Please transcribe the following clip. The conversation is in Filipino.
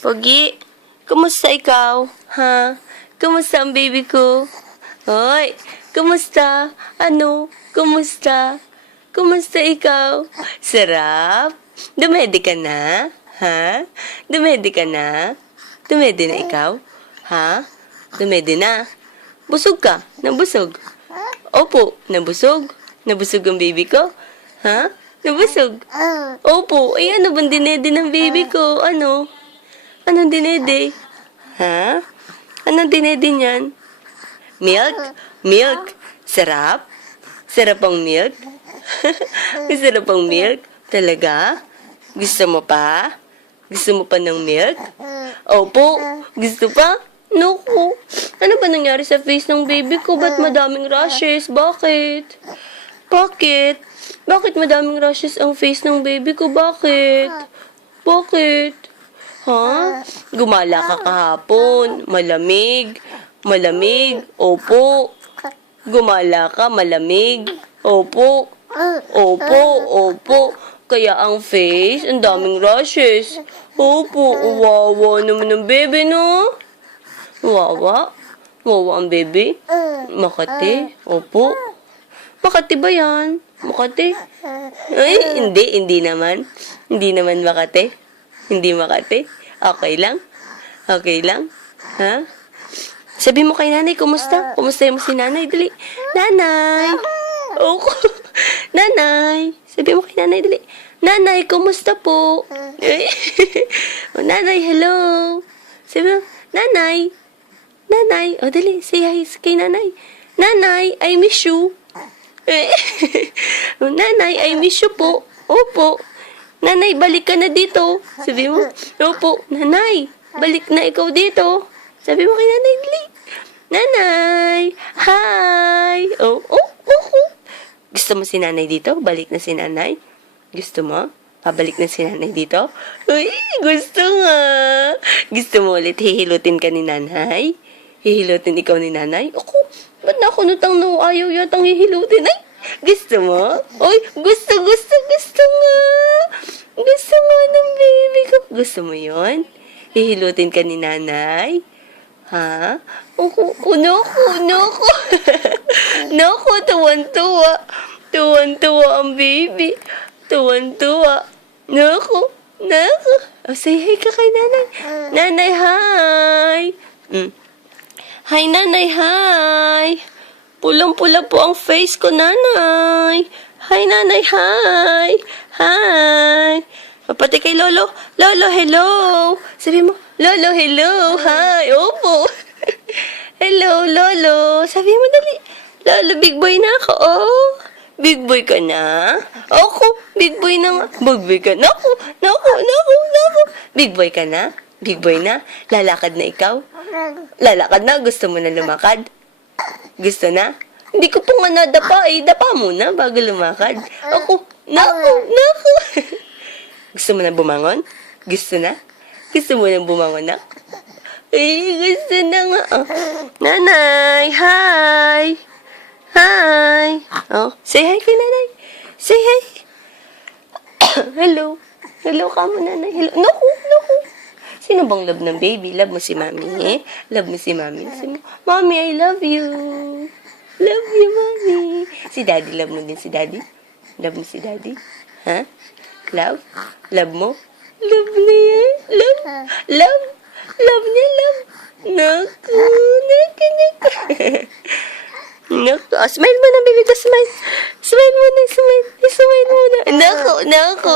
Pogi, kumusta ikaw? Ha? Kumusta ang baby ko? Hoy, kumusta? Ano? Kumusta? Kumusta ikaw? Sarap? Dumedi ka na? Ha? Dumedi ka na? Dumedi na ikaw? Ha? Dumedi na? Busog ka? Nabusog? Opo, nabusog? Nabusog ang baby ko? Ha? Nabusog? Opo, ay ano bang dinede ng baby ko? Ano? Anong dinede? Ha? Anong dinede niyan? Milk? Milk? Sarap? Sarap ang milk? Sarap ang milk? Talaga? Gusto mo pa? Gusto mo pa ng milk? Opo, gusto pa? Naku, ano ba nangyari sa face ng baby ko? Ba't madaming rashes? Bakit? Bakit? Bakit madaming rashes ang face ng baby ko? Bakit? Bakit? Ha? Gumala ka kahapon. Malamig. Malamig. Opo. Gumala ka, malamig. Opo. Opo, opo. Kaya ang face, ang daming rashes. Opo, wawa naman ng baby, no? Wawa? Wawa ang baby? Makati? Opo. Makati ba yan? Makati? Ay, hindi naman. Hindi naman Makati. Hindi Makati. Okay lang? Okay lang? Ha? Sabi mo kay nanay, kumusta? Kumusta mo si nanay? Dali. Nanay! Oh, nanay! Sabi mo kay nanay, dali. Nanay, kumusta po? Oh, nanay, hello! Sabi mo, nanay! Nanay, oh dali, say hi kay nanay. Nanay, I miss you. Nanay, I miss you po. Opo. Nanay, balik ka na dito. Sabi mo, opo. Nanay, balik na ikaw dito. Sabi mo kay nanay, dali. Nanay, hi. Oh. Gusto mo si nanay dito? Balik na si nanay? Gusto mo? Pabalik na si nanay dito? Uy, gusto nga. Gusto mo ulit hihilutin ka ni nanay? Hihilutin ikaw ni nanay? Ako, ba't na ako nutang no ayaw yatang hihilutin? Ay, gusto mo? Oy, gusto nga. Gusto nga ng baby ko. Gusto mo yon? Hihilutin ka ni nanay? Ha? Naku. Naku, tuwan-tuwa. Tuwan-tuwa ang baby. Tuwan-tuwa. Naku. Oh, say hi ka kay nanay. Nanay, hi. Hi, nanay, hi. Pulang-pula po ang face ko, nanay. Hi, nanay, hi. Hi. Pati kay Lolo. Lolo, hello. Sabi mo, Lolo, hello. Hi. Opo. Hello, Lolo. Sabi mo, dali. Lolo, big boy na ako, oh. Big boy ka na? Ako, big boy na nga. Big boy ka na? Naku. Big boy ka na? Big boy na? Lalakad na ikaw? Lalakad na? Gusto mo na lumakad? Gusto na? Hindi ko pa nga nadapa eh. Dapa muna bago lumakad. Ako, naku. Gusto mo na bumangon? Gusto na? Gusto mo na bumangon na? Ay, gusto na nga. Oh. Nanay, hi. Hi. Oh, say hi kay nanay. Say hi. Hello. Hello ka mo, nanay. Hello. Naku. Sino bang love ng baby? Love mo si mami, eh? Love mo si mami. Sabi mo, Mommy, I love you. Love you, Mommy. Si daddy, love mo din si daddy? Love mo si daddy? Ha? Love? Love mo? Love niya? Love? Love niya, love? Naku. Naku. Oh, smile mo na, baby ko. Smile. Smile mo na. Smile mo na. Naku.